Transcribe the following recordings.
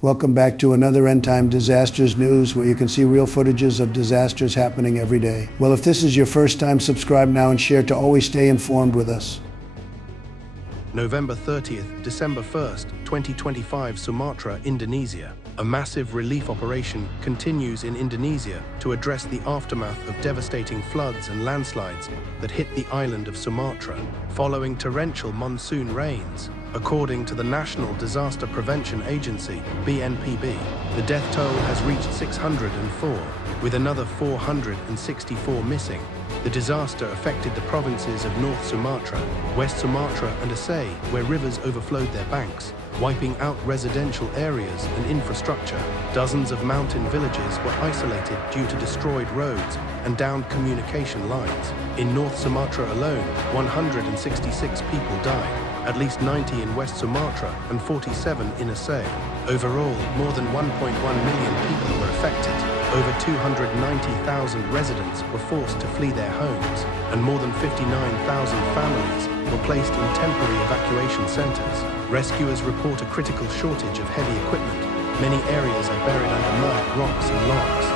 Welcome back to another End Time Disasters News, where you can see real footages of disasters happening every day. Well, if this is your first time, subscribe now and share to always stay informed with us. November 30th, December 1st, 2025, Sumatra, Indonesia. A massive relief operation continues in Indonesia to address the aftermath of devastating floods and landslides that hit the island of Sumatra following torrential monsoon rains. According to the National Disaster Prevention Agency, BNPB, the death toll has reached 604, with another 464 missing. The disaster affected the provinces of North Sumatra, West Sumatra and Aceh, where rivers overflowed their banks, wiping out residential areas and infrastructure. Dozens of mountain villages were isolated due to destroyed roads and downed communication lines. In North Sumatra alone, 166 people died, at least 90 in West Sumatra and 47 in Aceh. Overall, more than 1.1 million people were affected. Over 290,000 residents were forced to flee their homes, and more than 59,000 families were placed in temporary evacuation centers. Rescuers report a critical shortage of heavy equipment. Many areas are buried under mud, rocks and logs.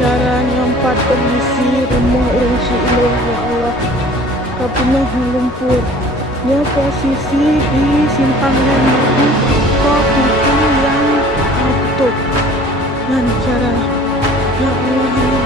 Lancaran yang empat berisi rumah orang hilou, ya Allah. Tak penuh lumpur. Yang posisi di simpangan di hutan yang tutup. Lancaran. Ya Allah, ya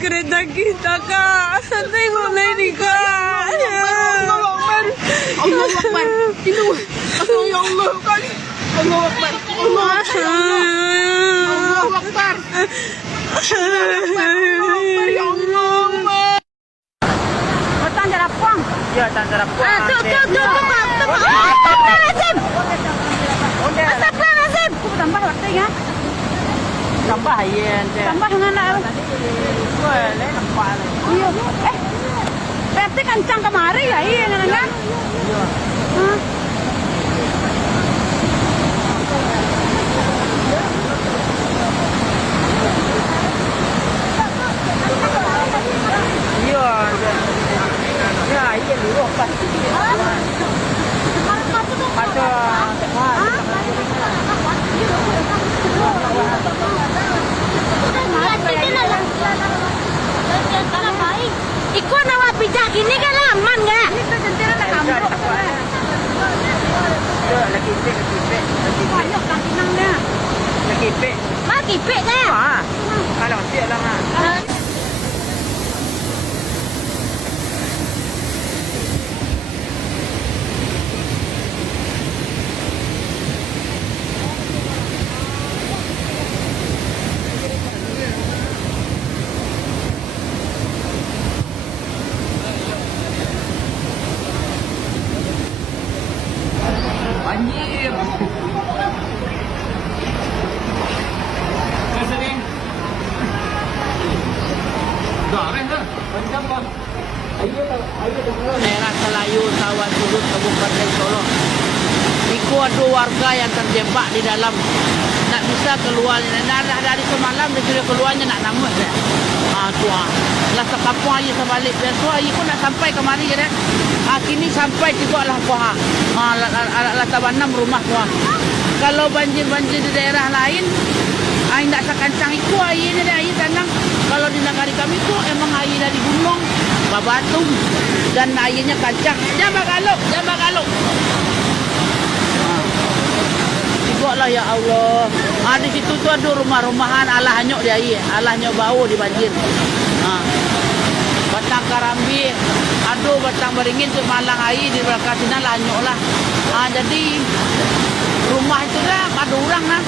kereta kita, Kak. Tengoklah ini, Kak. Allah Akbar. Itu. Ya Allah kali. Allah Akbar. Allah Akbar. Allah Akbar. Ya Allah. Betul cara puang. Ya, tak ada apa. Astagfirullahaladzim. Astagfirullahaladzim. Tambah waktu ya. Tambah yen. Tambah dengan anak. Boleh nampak. Iya. Berarti kencang kemari ya, iya kan? Iya. Iya. Ya, iya dulu apa? Ikut nawak pijak gini kan aman nggak? Lagi pek. Banyak kan kinam'a. Lagi pek. Lagi pek kan? Kalau siap lah. Banjir. Kesini. Darah dah. Macam apa? Daerah Selayu, Sawan Surut, Kabupaten Solo. Iku ada warga yang terjebak di dalam. Tak bisa keluar. Dari semalam dia sudah keluarnya nak namus dia. Tuan. Lah sekampung air sebalik. Biasa air pun nak sampai kemari je. Kini sampai juga lah kuah. Lah tabanam rumah kuah. Kalau banjir-banjir di daerah lain, air tak sekancang itu air ni air tanang. Kalau di negara kami tu emang air dari gunung, batu dan airnya kancang. Jangan galuk. Juga lah ya Allah. Di situ tu ada rumah-rumahan Allah hanyok di air, Allah hanyok bau di banjir. Batang karambi, aduh batang beringin tu malang air di belakang sini lah hanyok lah. Jadi rumah itu dah ada orang lah.